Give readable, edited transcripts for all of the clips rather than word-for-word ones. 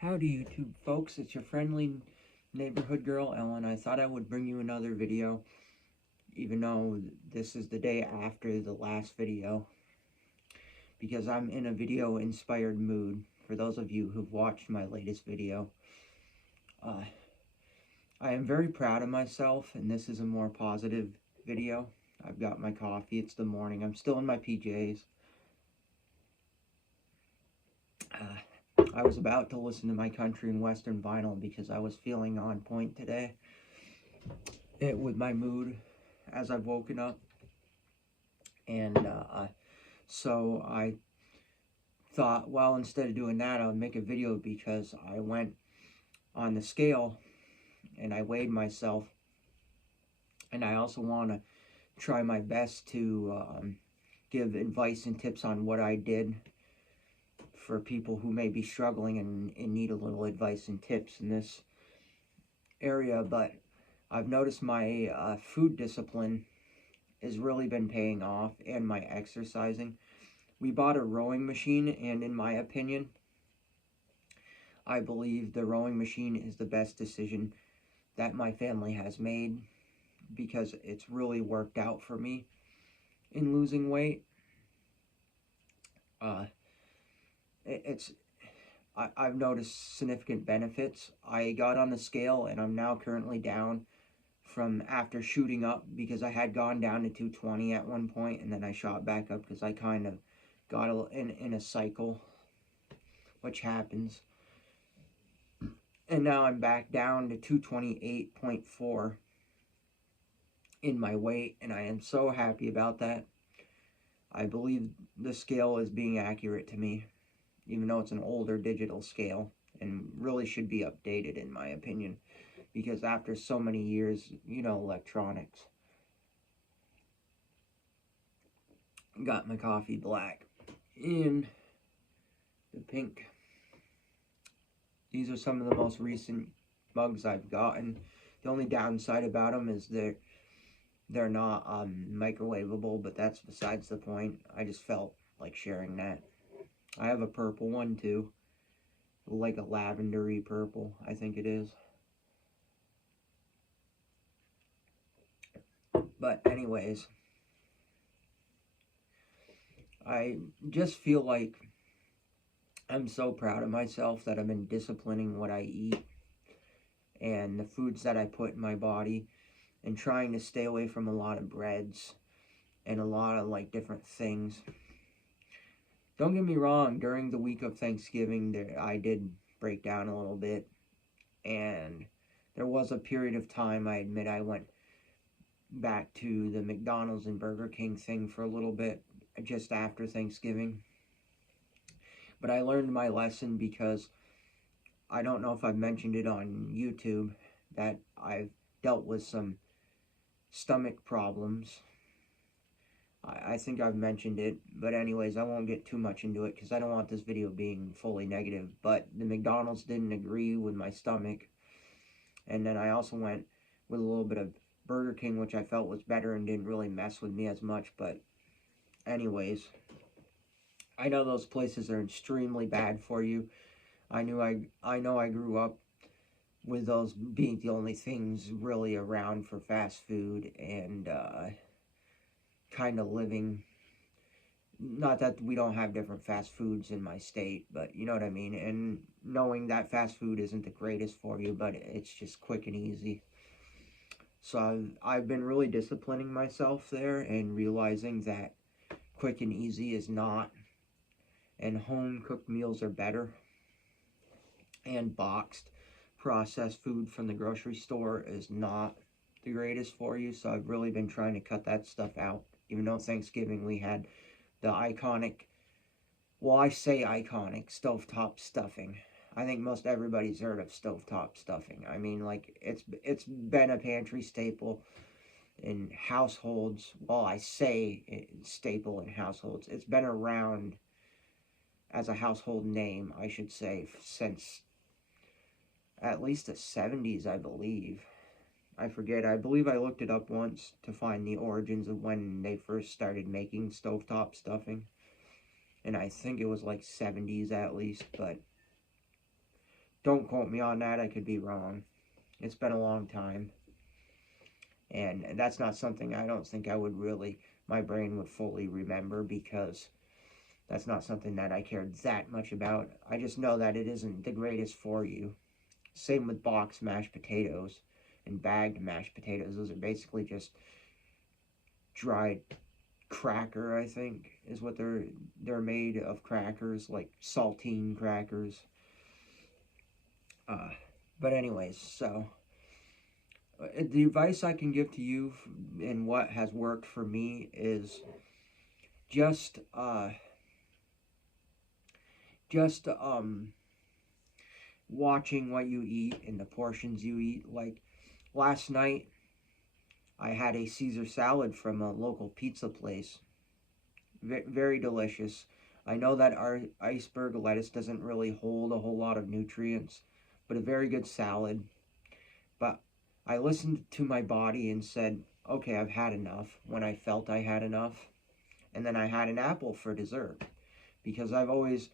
Howdy YouTube folks, it's your friendly neighborhood girl Ellen. I thought I would bring you another video, even though this is the day after the last video, because I'm in a video inspired mood. For those of you who've watched my latest video, I am very proud of myself, and this is a more positive video. I've got my coffee, it's the morning, I'm still in my PJs. I was about to listen to my country and western vinyl because I was feeling on point today with my mood as I've woken up. And so I thought, well, instead of doing that, I'll make a video because I went on the scale and I weighed myself. And I also want to try my best to give advice and tips on what I did for people who may be struggling and need a little advice and tips in this area. But I've noticed my food discipline has really been paying off, and my exercising. We bought a rowing machine, and in my opinion, I believe the rowing machine is the best decision that my family has made because it's really worked out for me in losing weight. I've noticed significant benefits. I got on the scale and I'm now currently down from after shooting up, because I had gone down to 220 at one point and then I shot back up because I kind of got in a cycle, which happens. And now I'm back down to 228.4 in my weight, and I am so happy about that. I believe the scale is being accurate to me, even though it's an older digital scale and really should be updated in my opinion, because after so many years, you know, electronics. Got my coffee black in the pink. These are some of the most recent mugs I've gotten. The only downside about them is they're not microwavable, but that's besides the point. I just felt like sharing that. I have a purple one too, like a lavendery purple, I think it is. But anyways, I just feel like I'm so proud of myself that I've been disciplining what I eat and the foods that I put in my body, and trying to stay away from a lot of breads and a lot of like different things. Don't get me wrong, during the week of Thanksgiving, I did break down a little bit, and there was a period of time, I admit, I went back to the McDonald's and Burger King thing for a little bit just after Thanksgiving. But I learned my lesson, because I don't know if I've mentioned it on YouTube, that I've dealt with some stomach problems. I think I've mentioned it, but anyways, I won't get too much into it because I don't want this video being fully negative. But the McDonald's didn't agree with my stomach, and then I also went with a little bit of Burger King, which I felt was better and didn't really mess with me as much. But anyways, I know those places are extremely bad for you. I know I grew up with those being the only things really around for fast food, and kind of living, not that we don't have different fast foods in my state, but you know what I mean, and knowing that fast food isn't the greatest for you, but it's just quick and easy. So I've been really disciplining myself there and realizing that quick and easy is not, and home cooked meals are better, and boxed processed food from the grocery store is not the greatest for you. So I've really been trying to cut that stuff out. Even though Thanksgiving we had the iconic, well, I say iconic, stovetop stuffing. I think most everybody's heard of stovetop stuffing. I mean, like, it's been a pantry staple in households. Well, I say staple in households. It's been around as a household name, I should say, since at least the 70s, I believe. I forget. I believe I looked it up once to find the origins of when they first started making stovetop stuffing. And I think it was like 70s at least, but Don't quote me on that, I could be wrong. It's been a long time. And that's not something I don't think I would really, my brain would fully remember, because that's not something that I cared that much about. I just know that it isn't the greatest for you. Same with boxed mashed potatoes and bagged mashed potatoes. Those are basically just dried cracker, I think, is what they're made of, crackers, like saltine crackers. Uh, but anyways, so the advice I can give to you and what has worked for me is just watching what you eat and the portions you eat. Like last night, I had a Caesar salad from a local pizza place. Very delicious. I know that our iceberg lettuce doesn't really hold a whole lot of nutrients, but a very good salad. But I listened to my body and said, okay, I've had enough when I felt I had enough. And then I had an apple for dessert, because I've always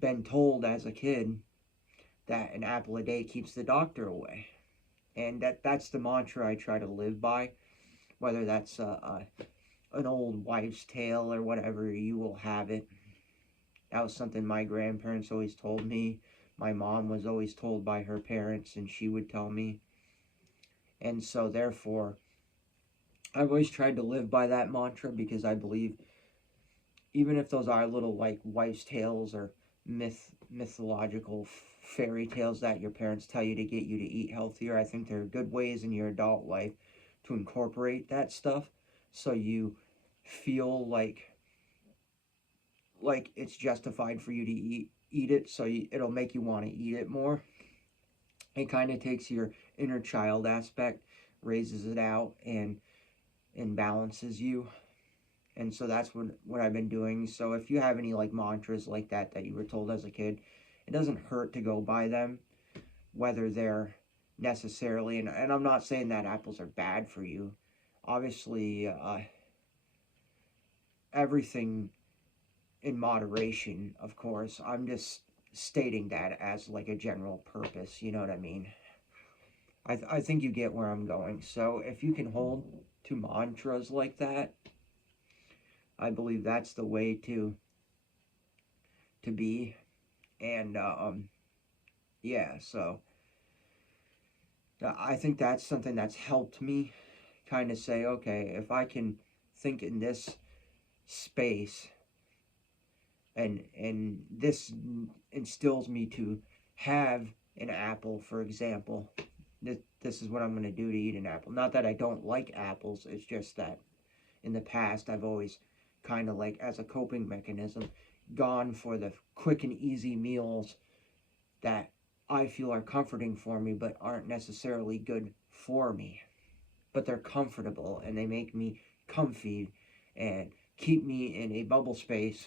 been told as a kid that an apple a day keeps the doctor away. And that's the mantra I try to live by, whether that's an old wives' tale or whatever, you will have it. That was something my grandparents always told me. My mom was always told by her parents, and she would tell me. And so, therefore, I've always tried to live by that mantra, because I believe, even if those are little like wives' tales or mythological fairy tales that your parents tell you to get you to eat healthier, I think there are good ways in your adult life to incorporate that stuff, so you feel like it's justified for you to eat it, so it'll make you want to eat it more. It kind of takes your inner child aspect, raises it out, and balances you. And so that's what I've been doing. So if you have any like mantras like that you were told as a kid, it doesn't hurt to go by them, whether they're necessarily, and I'm not saying that apples are bad for you. Obviously, everything in moderation, of course. I'm just stating that as like a general purpose, you know what I mean? I think you get where I'm going. So if you can hold to mantras like that, I believe that's the way to be. And yeah, so I think that's something that's helped me kind of say, okay, if I can think in this space, and this instills me to have an apple, for example, this is what I'm going to do to eat an apple. Not that I don't like apples, it's just that in the past I've always kind of, like, as a coping mechanism, gone for the quick and easy meals that I feel are comforting for me but aren't necessarily good for me. But they're comfortable and they make me comfy and keep me in a bubble space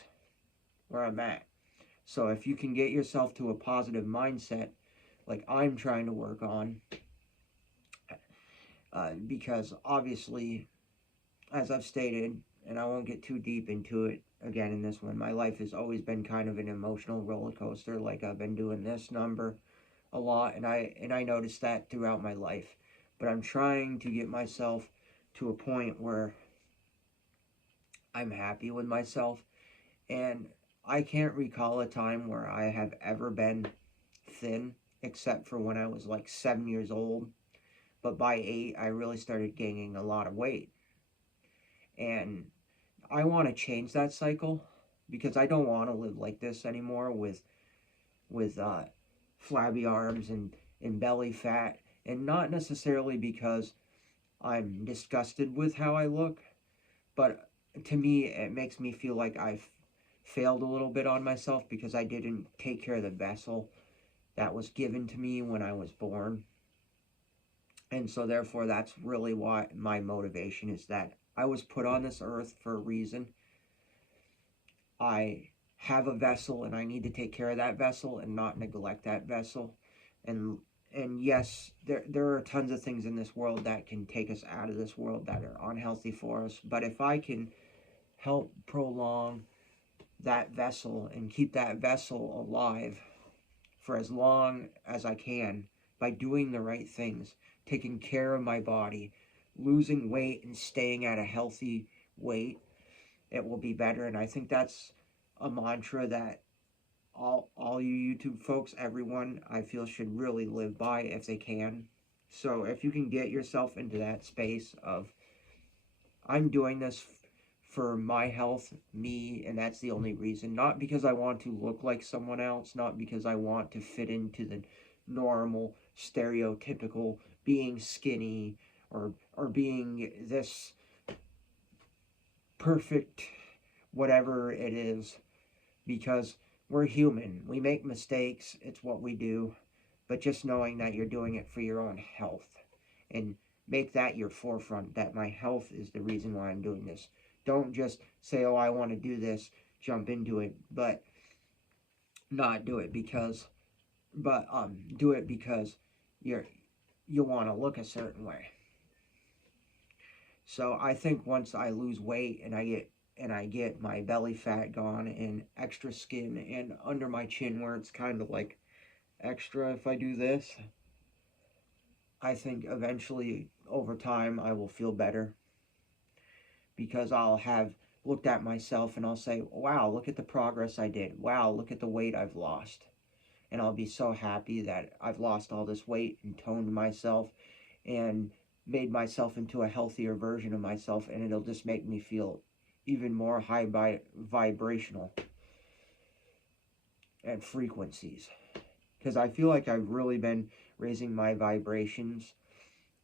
where I'm at. So if you can get yourself to a positive mindset, like I'm trying to work on, because obviously, as I've stated, and I won't get too deep into it again in this one, my life has always been kind of an emotional roller coaster. Like, I've been doing this number a lot, and I noticed that throughout my life. But I'm trying to get myself to a point where I'm happy with myself, and I can't recall a time where I have ever been thin, except for when I was like 7 years old. But by 8, I really started gaining a lot of weight. And I want to change that cycle, because I don't want to live like this anymore with flabby arms and belly fat. And not necessarily because I'm disgusted with how I look, but to me, it makes me feel like I've failed a little bit on myself, because I didn't take care of the vessel that was given to me when I was born. And so, therefore, that's really why my motivation is that I was put on this earth for a reason. I have a vessel, and I need to take care of that vessel and not neglect that vessel. And and yes, there are tons of things in this world that can take us out of this world that are unhealthy for us. But if I can help prolong that vessel and keep that vessel alive for as long as I can by doing the right things, taking care of my body, losing weight and staying at a healthy weight, it will be better. And I think that's a mantra that all you YouTube folks, everyone, I feel should really live by if they can. So if you can get yourself into that space of, I'm doing this for my health, me, and that's the only reason. Not because I want to look like someone else, not because I want to fit into the normal, stereotypical being skinny or being this perfect whatever it is, because we're human. We make mistakes. It's what we do. But just knowing that you're doing it for your own health, and make that your forefront, that my health is the reason why I'm doing this. Don't just say, oh, I want to do this, jump into it, but not do it because, do it because you want to look a certain way. So I think once I lose weight and I get my belly fat gone and extra skin and under my chin where it's kind of like extra if I do this, I think eventually over time I will feel better, because I'll have looked at myself and I'll say, wow, look at the progress I did. Wow, look at the weight I've lost. And I'll be so happy that I've lost all this weight and toned myself and made myself into a healthier version of myself, and it'll just make me feel even more vibrational and frequencies. Because I feel like I've really been raising my vibrations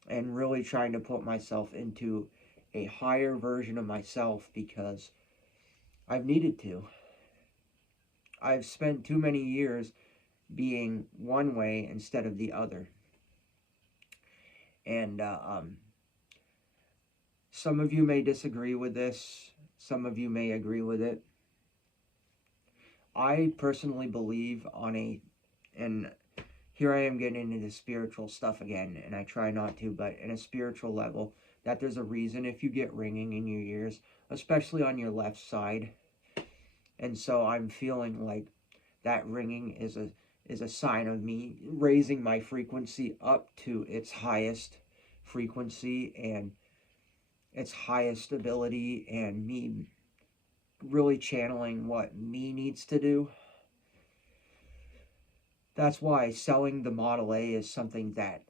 and really trying to put myself into a higher version of myself, because I've needed to. I've spent too many years being one way instead of the other. And some of you may disagree with this. Some of you may agree with it. I personally believe and here I am getting into spiritual stuff again, and I try not to, but in a spiritual level, that there's a reason if you get ringing in your ears, especially on your left side. And so I'm feeling like that ringing is a sign of me raising my frequency up to its highest frequency and its highest ability, and me really channeling what me needs to do. That's why selling the Model A is something that,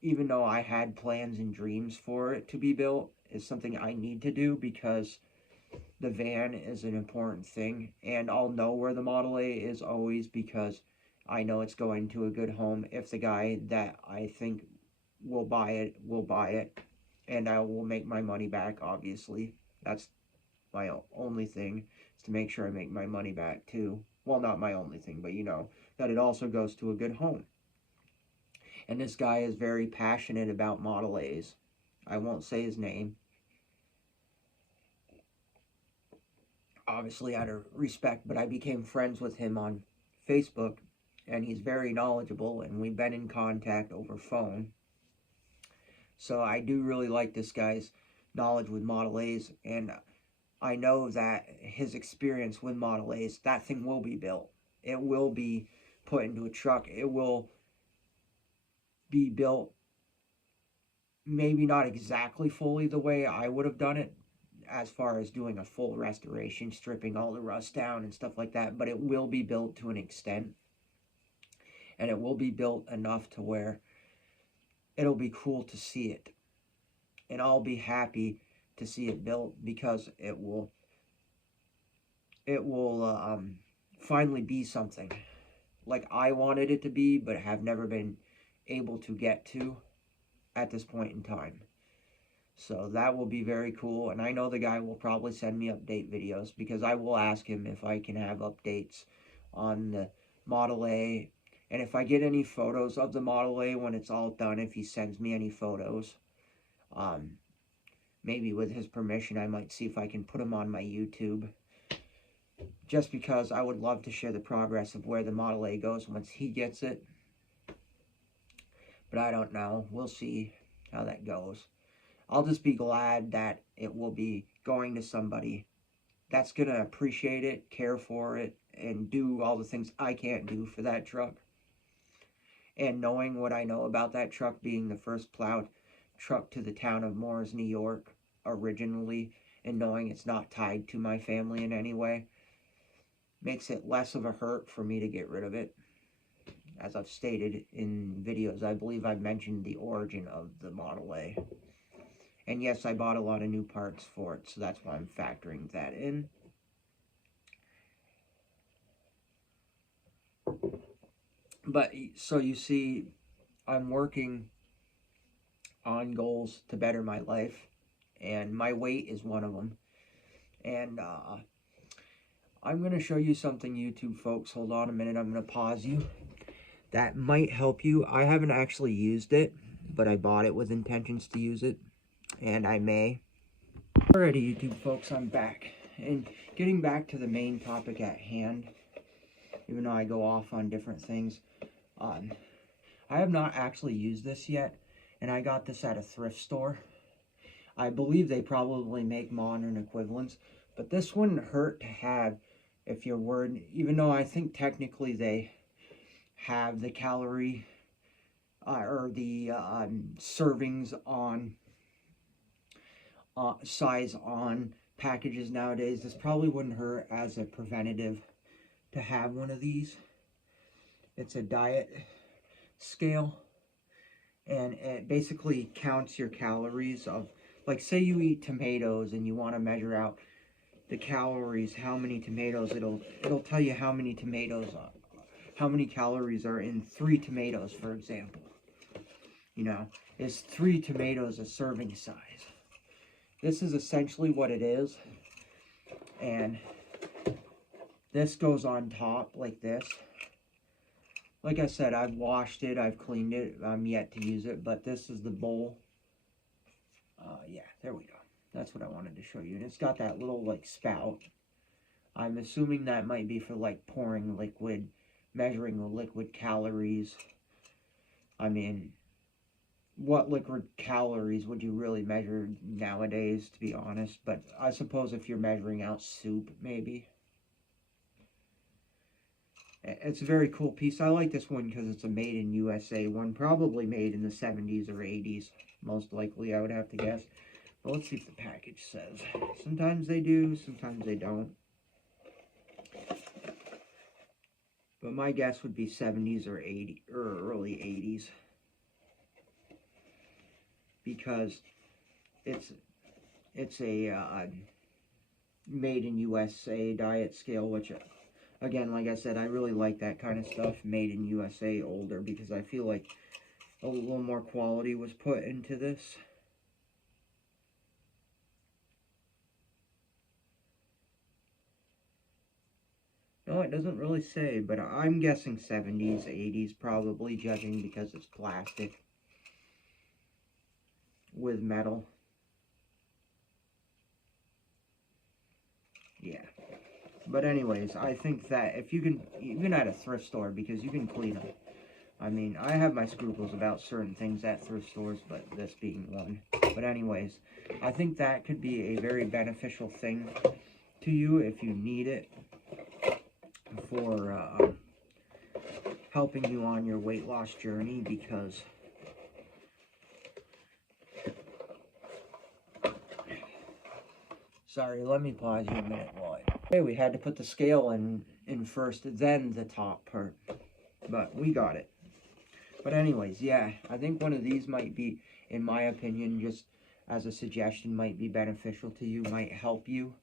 even though I had plans and dreams for it to be built, is something I need to do, because the van is an important thing, and I'll know where the Model A is always, because I know it's going to a good home. If the guy that I think will buy it, and I will make my money back, obviously. That's my only thing, is to make sure I make my money back too. Well, not my only thing, but that it also goes to a good home. And this guy is very passionate about Model A's. I won't say his name, obviously out of respect, but I became friends with him on Facebook, and he's very knowledgeable, and we've been in contact over phone. So I do really like this guy's knowledge with Model A's, and I know that his experience with Model A's, that thing will be built. It will be put into a truck. It will be built, maybe not exactly fully the way I would have done it, as far as doing a full restoration, stripping all the rust down and stuff like that, but it will be built to an extent, and it will be built enough to where it'll be cool to see it, and I'll be happy to see it built, because it will finally be something like I wanted it to be, but have never been able to get to at this point in time. So that will be very cool, and I know the guy will probably send me update videos, because I will ask him if I can have updates on the Model A, and if I get any photos of the Model A when it's all done, if he sends me any photos, maybe with his permission, I might see if I can put them on my YouTube, just because I would love to share the progress of where the Model A goes once he gets it. But I don't know. We'll see how that goes. I'll just be glad that it will be going to somebody that's going to appreciate it, care for it, and do all the things I can't do for that truck. And knowing what I know about that truck being the first plowed truck to the town of Moores, New York, originally, and knowing it's not tied to my family in any way, makes it less of a hurt for me to get rid of it. As I've stated in videos, I believe I've mentioned the origin of the Model A. And yes, I bought a lot of new parts for it, so that's why I'm factoring that in. But, so you see, I'm working on goals to better my life, and my weight is one of them. And I'm going to show you something, YouTube folks. Hold on a minute, I'm going to pause you. That might help you. I haven't actually used it, but I bought it with intentions to use it, and I may. Alrighty, YouTube folks, I'm back. And getting back to the main topic at hand, even though I go off on different things, I have not actually used this yet, and I got this at a thrift store. I believe they probably make modern equivalents, but this wouldn't hurt to have if you're worried, even though I think technically they have the calorie or the servings on size on packages nowadays. This probably wouldn't hurt as a preventative to have one of these. It's a diet scale, and it basically counts your calories of, like, say you eat tomatoes and you want to measure out the calories, how many tomatoes, it'll tell you how many tomatoes, how many calories are in 3 tomatoes, for example. You know, is 3 tomatoes a serving size? This is essentially what it is, and this goes on top like this. Like I said, I've washed it, I've cleaned it, I'm yet to use it, but this is the bowl. Yeah, there we go. That's what I wanted to show you. And it's got that little, like, spout. I'm assuming that might be for, like, pouring liquid, measuring the liquid calories. I mean, what liquid calories would you really measure nowadays, to be honest? But I suppose if you're measuring out soup, maybe. It's a very cool piece. I like this one because it's a made in USA one, probably made in the 70s or 80s, most likely, I would have to guess. But let's see if the package says. Sometimes they do, sometimes they don't. But my guess would be 70s or 80s or early 80s, because it's a made in USA diet scale, which, again, like I said, I really like that kind of stuff, made in USA older, because I feel like a little more quality was put into this. No, it doesn't really say, but I'm guessing 70s, 80s probably, judging because it's plastic with metal. Yeah. But anyways, I think that if you can, even at a thrift store, because you can clean them. I mean, I have my scruples about certain things at thrift stores, but this being one. But anyways, I think that could be a very beneficial thing to you if you need it for helping you on your weight loss journey, because sorry, let me pause you a minute while okay, we had to put the scale in first, then the top part, but we got it. But anyways, yeah, I think one of these might be, in my opinion, just as a suggestion, might be beneficial to you, might help you.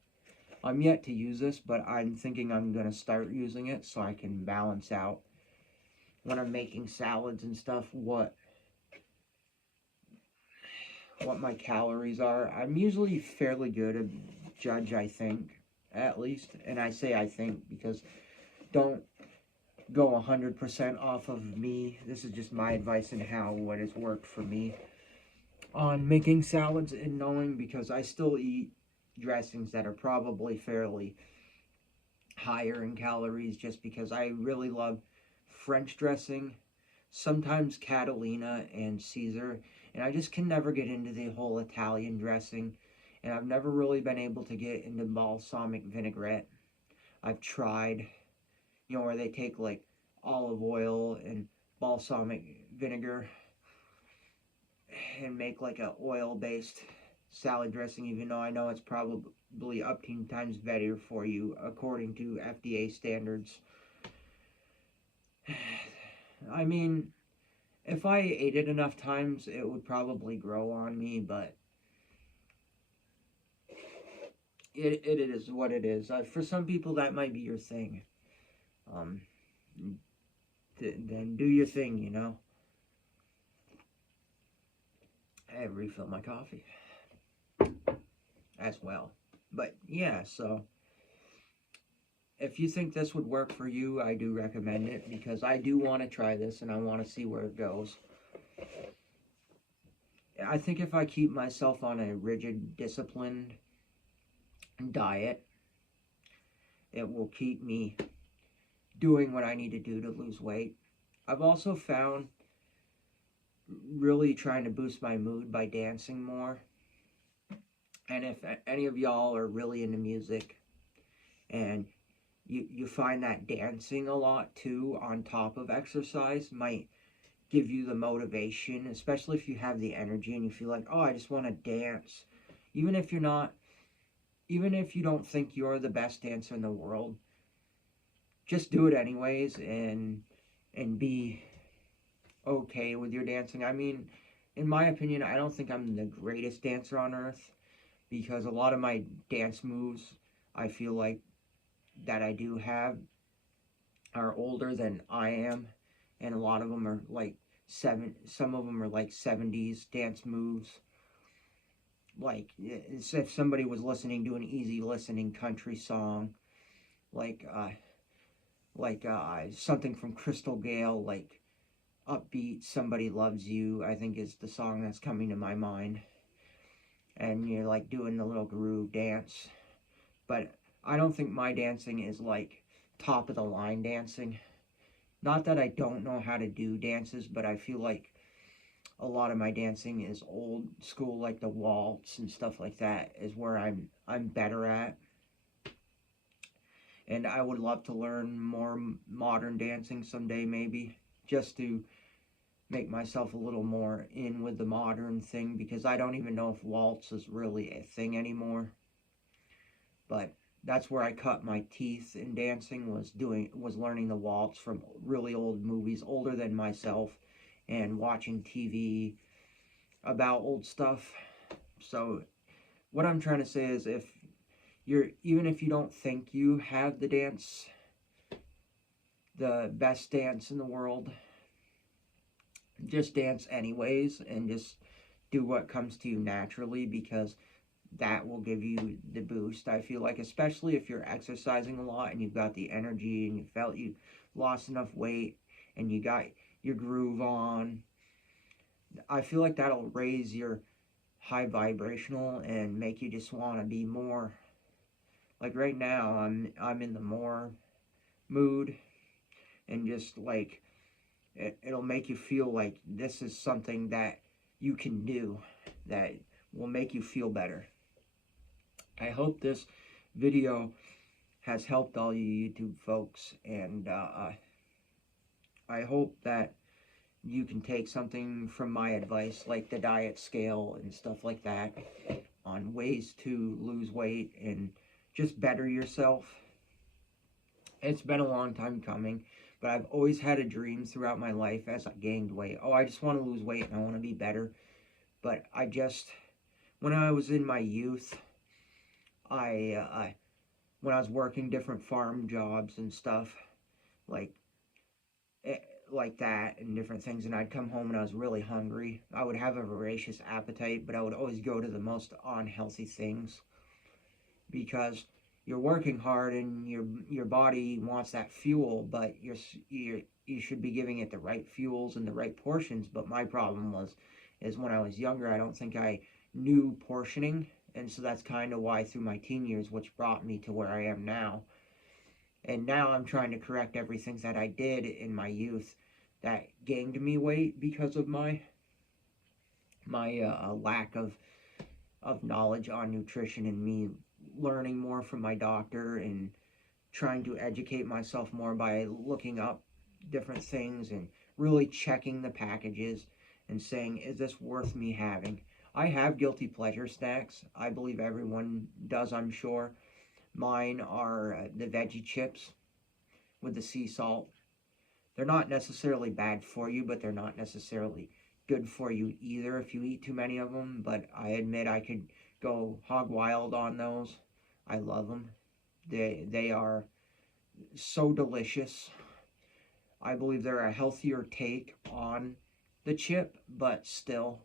I'm yet to use this, but I'm thinking I'm going to start using it so I can balance out when I'm making salads and stuff what my calories are. I'm usually fairly good at judge, I think, at least. And I say I think because don't go 100% off of me. This is just my advice and how what has worked for me on making salads and knowing, because I still eat dressings that are probably fairly higher in calories, just because I really love French dressing, sometimes Catalina and Caesar, and I just can never get into the whole Italian dressing, and I've never really been able to get into balsamic vinaigrette. I've tried, where they take like olive oil and balsamic vinegar and make like a oil based salad dressing, even though I know it's probably up 10 times better for you according to FDA standards. I mean, if I ate it enough times, it would probably grow on me, but it is what it is. For some people, that might be your thing. Um, then do your thing. I refill my coffee as well. But yeah, so if you think this would work for you, I do recommend it because I do want to try this and I want to see where it goes. I think if I keep myself on a rigid, disciplined diet, it will keep me doing what I need to do to lose weight. I've also found really trying to boost my mood by dancing more. And if any of y'all are really into music and you find that dancing a lot too on top of exercise might give you the motivation, especially if you have the energy and you feel like, oh, I just want to dance. Even if you're not, even if you don't think you're the best dancer in the world, just do it anyways and be okay with your dancing. I mean, in my opinion, I don't think I'm the greatest dancer on earth because a lot of my dance moves I feel like that I do have are older than I am, and a lot of them are like some of them are like 70s dance moves. Like if somebody was listening to an easy listening country song, like something from Crystal Gale, like upbeat "Somebody Loves You," I think is the song that's coming to my mind. And you're like doing the little groove dance, but I don't think my dancing is like top of the line dancing. Not that I don't know how to do dances, but I feel like a lot of my dancing is old school, like the waltz and stuff like that is where I'm better at. And I would love to learn more modern dancing someday, maybe, just to make myself a little more in with the modern thing, because I don't even know if waltz is really a thing anymore. But that's where I cut my teeth in dancing, was learning the waltz from really old movies, older than myself, and watching TV about old stuff. So what I'm trying to say is, even if you don't think you have the best dance in the world, just dance anyways and just do what comes to you naturally, because that will give you the boost. I feel like, especially if you're exercising a lot and you've got the energy and you felt you lost enough weight and you got your groove on, I feel like that'll raise your high vibrational and make you just want to be more. Like right now, I'm in the more mood, and just like it'll make you feel like this is something that you can do that will make you feel better. I hope this video has helped all you YouTube folks, and I hope that you can take something from my advice, like the diet scale and stuff like that, on ways to lose weight and just better yourself. It's been a long time coming, but I've always had a dream throughout my life as I gained weight. Oh, I just want to lose weight and I want to be better. But when I was in my youth, when I was working different farm jobs and stuff, like eh, like that and different things, and I'd come home and I was really hungry. I would have a voracious appetite, but I would always go to the most unhealthy things, because you're working hard and your body wants that fuel, but you should be giving it the right fuels and the right portions. But my problem is when I was younger, I don't think I knew portioning, and so that's kind of why through my teen years, which brought me to where I am now. And now I'm trying to correct everything that I did in my youth that gained me weight because of my lack of knowledge on nutrition, and me learning more from my doctor and trying to educate myself more by looking up different things and really checking the packages and saying, is this worth me having? I have guilty pleasure snacks. I believe everyone does, I'm sure. Mine are the veggie chips with the sea salt. They're not necessarily bad for you, but they're not necessarily good for you either if you eat too many of them. But I admit I could go hog wild on those. I love them. They are so delicious. I believe they're a healthier take on the chip, but still,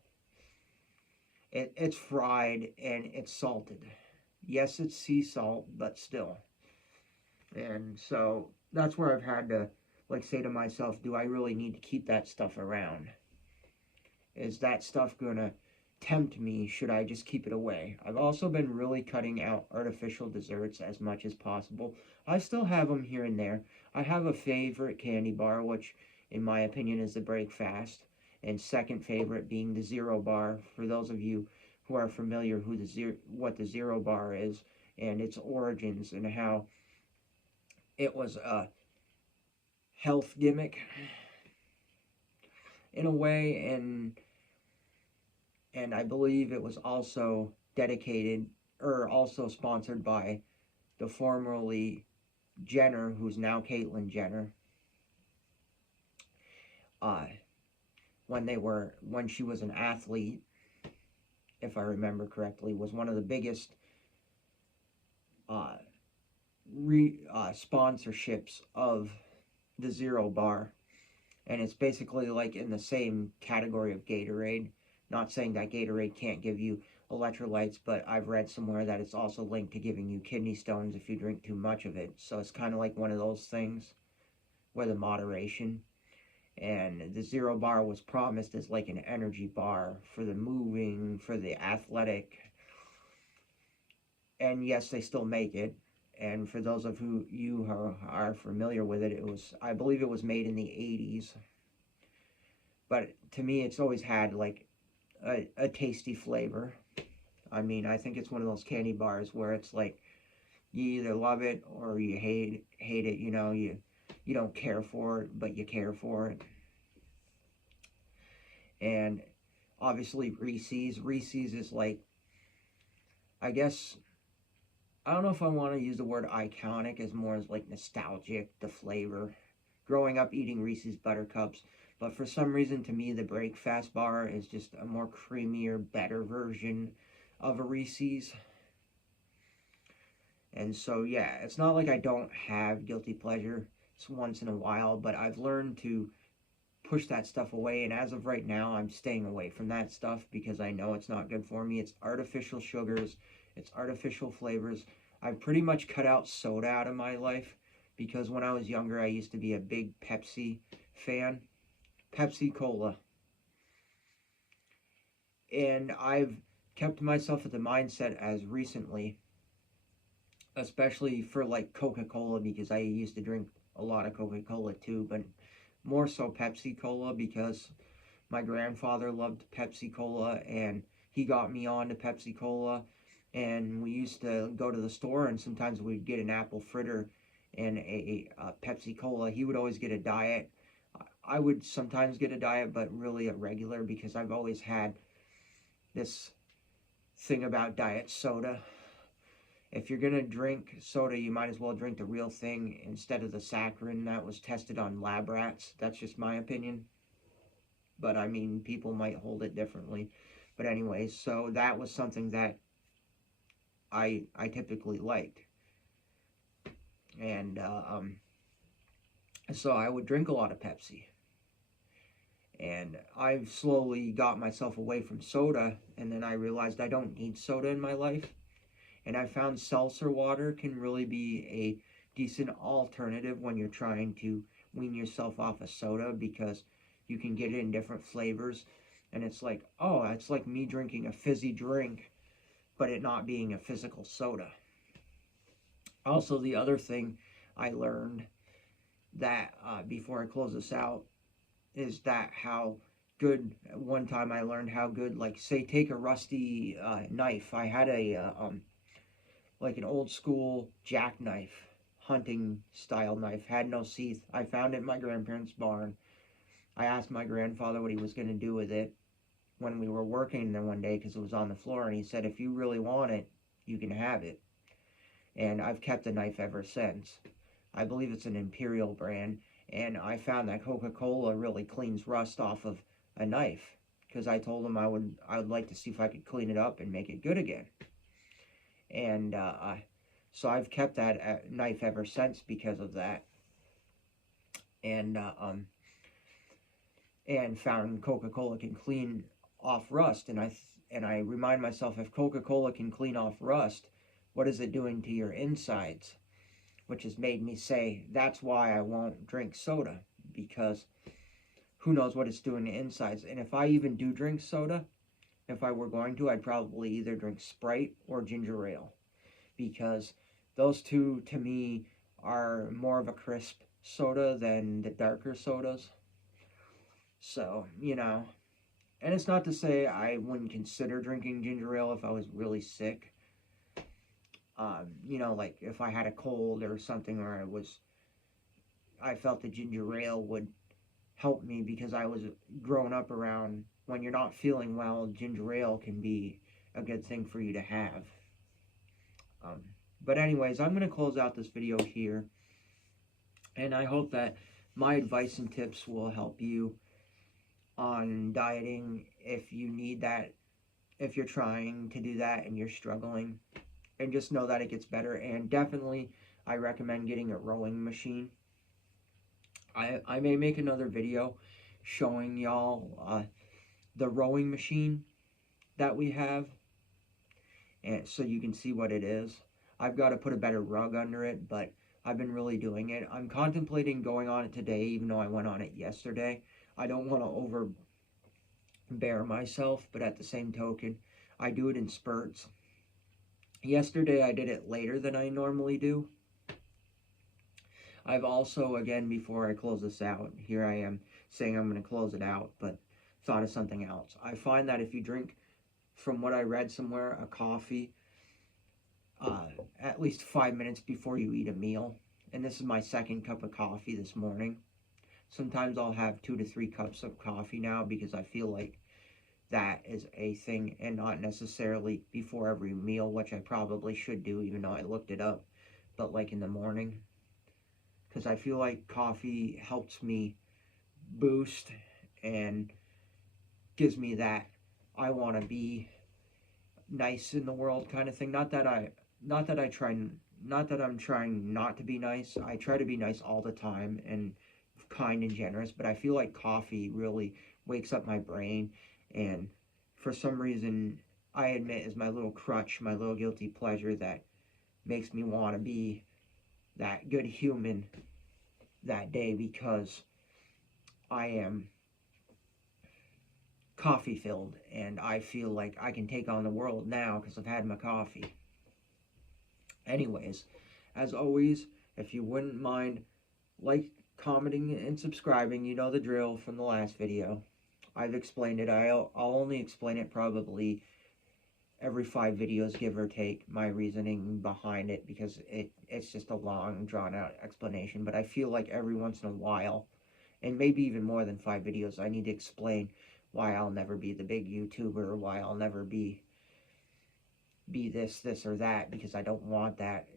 it's fried and it's salted. Yes, it's sea salt, but still. And so that's where I've had to like say to myself, do I really need to keep that stuff around? Is that stuff gonna tempt me? Should I just keep it away? I've also been really cutting out artificial desserts as much as possible. I still have them here and there. I have a favorite candy bar, which in my opinion is the Breakfast, and second favorite being the Zero Bar. For those of you who are familiar what the Zero Bar is and its origins and how it was a health gimmick in a way, and I believe it was also dedicated or also sponsored by the formerly Jenner, who's now Caitlyn Jenner. Uh, when she was an athlete, if I remember correctly, was one of the biggest uh, sponsorships of the Zero Bar, and it's basically like in the same category of Gatorade. Not saying that Gatorade can't give you electrolytes, but I've read somewhere that it's also linked to giving you kidney stones if you drink too much of it. So it's kind of like one of those things with a moderation. And the Zero Bar was promised as like an energy bar for the moving, for the athletic. And yes, they still make it. And for those of you who are familiar with it, I believe it was made in the 80s. But to me, it's always had like a tasty flavor. I mean, I think it's one of those candy bars where it's like you either love it or you hate it. You don't care for it, but you care for it. And obviously Reese's. Reese's is like, I guess, I don't know if I want to use the word iconic as more as like nostalgic, the flavor. Growing up eating Reese's Buttercups, but for some reason to me the Breakfast bar is just a more creamier, better version of a Reese's. And so yeah, it's not like I don't have guilty pleasure. It's once in a while, but I've learned to push that stuff away, and as of right now I'm staying away from that stuff because I know it's not good for me. It's artificial sugars, it's artificial flavors. I've pretty much cut out soda out of my life because when I was younger I used to be a big Pepsi fan. Pepsi Cola. And I've kept myself at the mindset as recently, especially for like Coca-Cola, because I used to drink a lot of Coca-Cola too, but more so Pepsi Cola because my grandfather loved Pepsi Cola and he got me on to Pepsi Cola. And we used to go to the store and sometimes we'd get an apple fritter and a Pepsi Cola. He would always get a diet. I would sometimes get a diet, but really a regular because I've always had this thing about diet soda. If you're gonna drink soda, you might as well drink the real thing instead of the saccharin that was tested on lab rats. That's just my opinion. But I mean, people might hold it differently. But anyways, so that was something that I typically liked. And so I would drink a lot of Pepsi. And I've slowly got myself away from soda, and then I realized I don't need soda in my life. And I found seltzer water can really be a decent alternative when you're trying to wean yourself off of soda because you can get it in different flavors. And it's like, oh, it's like me drinking a fizzy drink, but it not being a physical soda. Also, the other thing I learned that before I close this out is that how good one time I learned how good, like say take a rusty knife. I had a like an old school jackknife, hunting style knife, had no teeth. I found it in my grandparents' barn. I asked my grandfather what he was going to do with it when we were working there one day because it was on the floor, and he said, if you really want it, you can have it. And I've kept the knife ever since. I believe it's an Imperial brand, and I found that Coca-Cola really cleans rust off of a knife because I told him I would like to see if I could clean it up and make it good again. And so I've kept that knife ever since because of that. And found Coca-Cola can clean off rust, and I remind myself, if Coca-Cola can clean off rust, what is it doing to your insides? Which has made me say that's why I won't drink soda, because who knows what it's doing to insides. And if I even do drink soda, if I were going to, I'd probably either drink Sprite or ginger ale, because those two to me are more of a crisp soda than the darker sodas. So, and it's not to say I wouldn't consider drinking ginger ale if I was really sick. Like if I had a cold or something, or I felt the ginger ale would help me, because I was growing up around, when you're not feeling well, ginger ale can be a good thing for you to have. But anyways, I'm going to close out this video here, and I hope that my advice and tips will help you on dieting if you need that, if you're trying to do that and you're struggling. And just know that it gets better. And definitely I recommend getting a rowing machine. I may make another video showing y'all the rowing machine that we have, and so you can see what it is. I've got to put a better rug under it, but I've been really doing it. I'm contemplating going on it today, even though I went on it yesterday. I don't want to overbear myself, but at the same token, I do it in spurts. Yesterday I did it later than I normally do. I've also, again, before I close this out, here I am saying I'm going to close it out, but thought of something else. I find that if you drink, from what I read somewhere, a coffee at least 5 minutes before you eat a meal, and this is my second cup of coffee this morning. Sometimes I'll have 2 to 3 cups of coffee now, because I feel like that is a thing, and not necessarily before every meal, which I probably should do, even though I looked it up, but like in the morning, because I feel like coffee helps me boost and gives me that I want to be nice in the world kind of thing. Not that I'm trying not to be nice. I try to be nice all the time and kind and generous, but I feel like coffee really wakes up my brain, and for some reason, I admit, is my little crutch, my little guilty pleasure that makes me want to be that good human that day, because I am coffee filled, and I feel like I can take on the world now because I've had my coffee. Anyways, as always, if you wouldn't mind commenting and subscribing, you know the drill from the last video. I've explained it. I'll only explain it probably every 5 videos, give or take, my reasoning behind it, because it's just a long, drawn-out explanation. But I feel like every once in a while, and maybe even more than 5 videos, I need to explain why I'll never be the big YouTuber, why I'll never be this, or that, because I don't want that.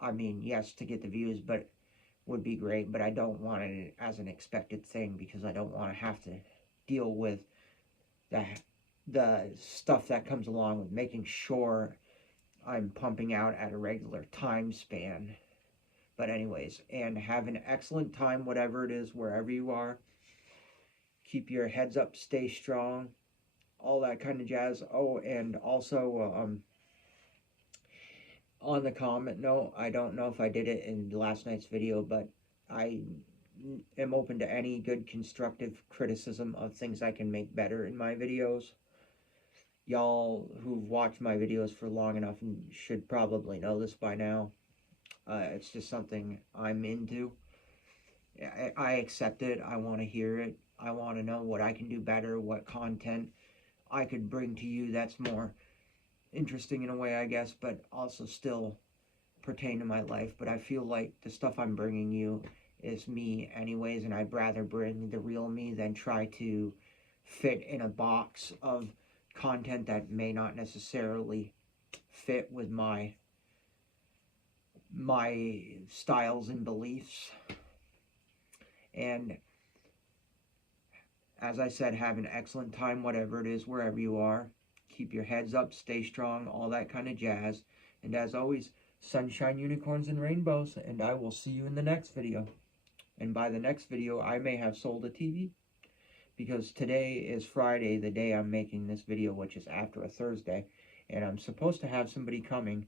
I mean, yes, to get the views, but would be great, but I don't want it as an expected thing, because I don't want to have to deal with the stuff that comes along with making sure I'm pumping out at a regular time span. But anyways, and have an excellent time, whatever it is, wherever you are. Keep your heads up, stay strong, all that kind of jazz. Oh, and also, on the comment note, I don't know if I did it in last night's video, but I am open to any good constructive criticism of things I can make better in my videos. Y'all who've watched my videos for long enough should probably know this by now. It's just something I'm into. I accept it. I want to hear it. I want to know what I can do better, what content I could bring to you that's more interesting in a way, I guess, but also still pertain to my life, but I feel like the stuff I'm bringing you is me anyways, and I'd rather bring the real me than try to fit in a box of content that may not necessarily fit with my styles and beliefs. And as I said, have an excellent time, whatever it is, wherever you are. Keep your heads up, stay strong, all that kind of jazz. And as always, sunshine, unicorns, and rainbows. And I will see you in the next video. And by the next video, I may have sold a TV. Because today is Friday, the day I'm making this video, which is after a Thursday. And I'm supposed to have somebody coming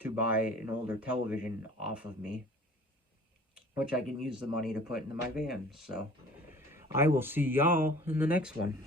to buy an older television off of me, which I can use the money to put into my van. So I will see y'all in the next one.